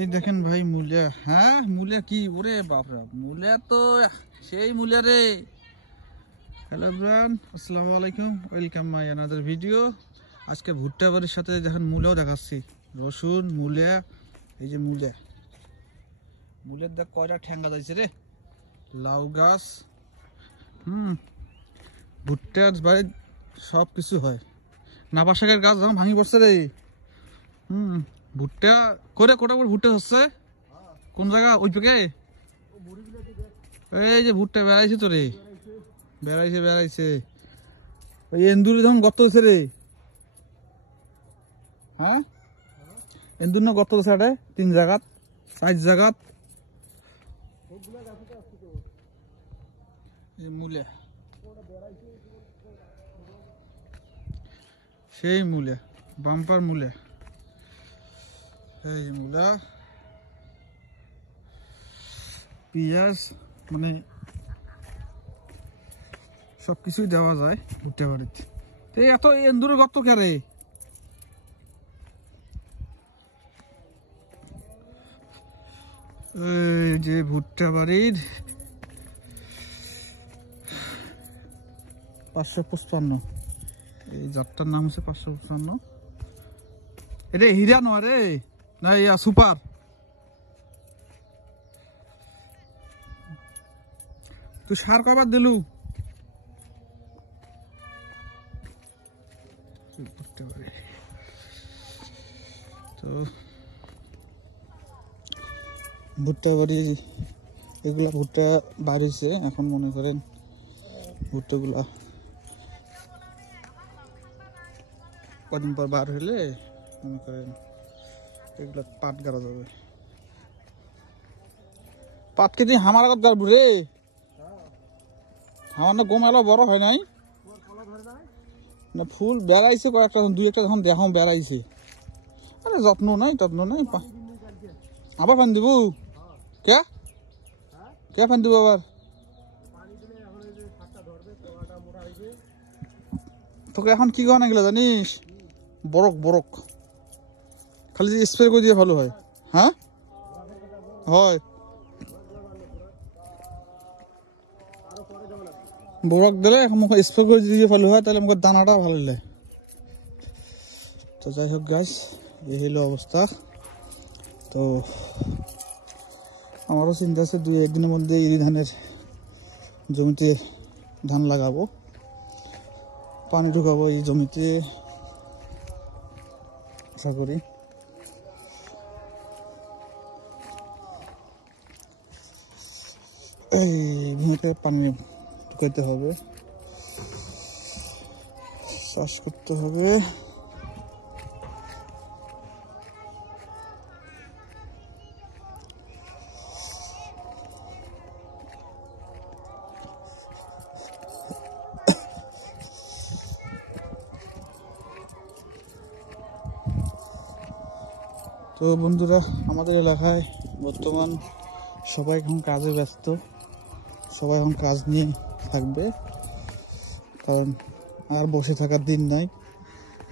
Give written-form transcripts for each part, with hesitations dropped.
এই দেখেন ভাই মূলা, হ্যাঁ মূলা কি ওরে বাপরে, মূলা তো সেই মূলা রে। হ্যালো এভরিওয়ান, আসসালামু আলাইকুম, ওয়েলকাম মাই অ্যানাদার ভিডিও। আজকে ভুট্টা বাড়ির সাথে দেখেন মূলাও দেখাচ্ছি, রসুন মূলা। এই যে মূলা, মূলের দেখ কয়টা ঠ্যাঙ্গা যাইছে রে, লাউ গাছ। ভুট্টার বাড়ির সব কিছু হয়। নাপা শাকের গাছ যখন ভাঙি পড়ছে রে। ভুট্টা করে কোটা করে ভুট্টা হচ্ছে কোন জায়গা ওই পেকে। এই যে ভুট্টা বেড়াইছে তো রে, বেড়াইছে বেড়াইছে। ওই এন্দুর যখন গর্ত হচ্ছে রে, হ্যাঁ এন্দুর না গর্ত হচ্ছে আটে 3 জায়গাত 4 জায়গাত। মূলা সেই মূলা, বাম্পার মূলা। এই মূলা পেঁয়াজ মানে সবকিছুই দেওয়া যায় ভুট্টা বাড়িতে। তো এত এন্দুরের গর্ত কে রে? এই যে ভুট্টা বাড়ির 555, এই জাতটার নাম হচ্ছে 555। এটা হীরা নয় রে, না ইয়া সুপার। তুই সার কবার দিলু? তো ভুট্টা বাড়ি এগুলা ভুট্টা বাড়িছে, এখন মনে করেন ভুট্টাগুলা কদিন পর বার হলে মনে করেন এগুলা পাট গাড়া যাবে। পাট কেটে হামার আগত গাড়বো রে, আমার না গোমালা বড় হয় নাই না, ফুল বেড়াইছে কয়েকটা, 2-1টা যখন দেখাও বেড়াইছে। আরে যত্ন নাই তত্ন নাই। আবার ফান দিব কে কে ফান দিব আবার? তোকে এখন কি গহনা গেলে জানিস? বরক বরক খালি স্প্রে করে দিয়ে ভালো হয়। হ্যাঁ হয়, বরক দিলে স্প্রে করে দিয়ে ভালো হয়, তাহলে আমাকে দানাটা ভালো লাগে। তো যাই হোক গাছ, এই হলো অবস্থা। তো আমারও চিন্তা আছে 2-1 দিনের মধ্যে এই ধানের জমিতে ধান লাগাবো, পানি ঢুকাবো এই জমিতে আশা করি। এই ভূমিতে পানি ঢুকাইতে হবে, চাষ করতে হবে। তো বন্ধুরা, আমাদের এলাকায় বর্তমান সবাই এখন কাজে ব্যস্ত, সবাই এখন কাজ নিয়ে থাকবে, কারণ আর বসে থাকার দিন নাই।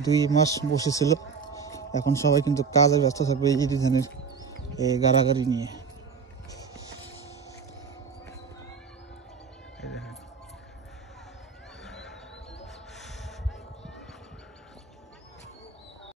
2 মাস বসেছিল, এখন সবাই কিন্তু কাজে ব্যস্ত থাকবে এই ধানের গাড়াগাড়ি নিয়ে।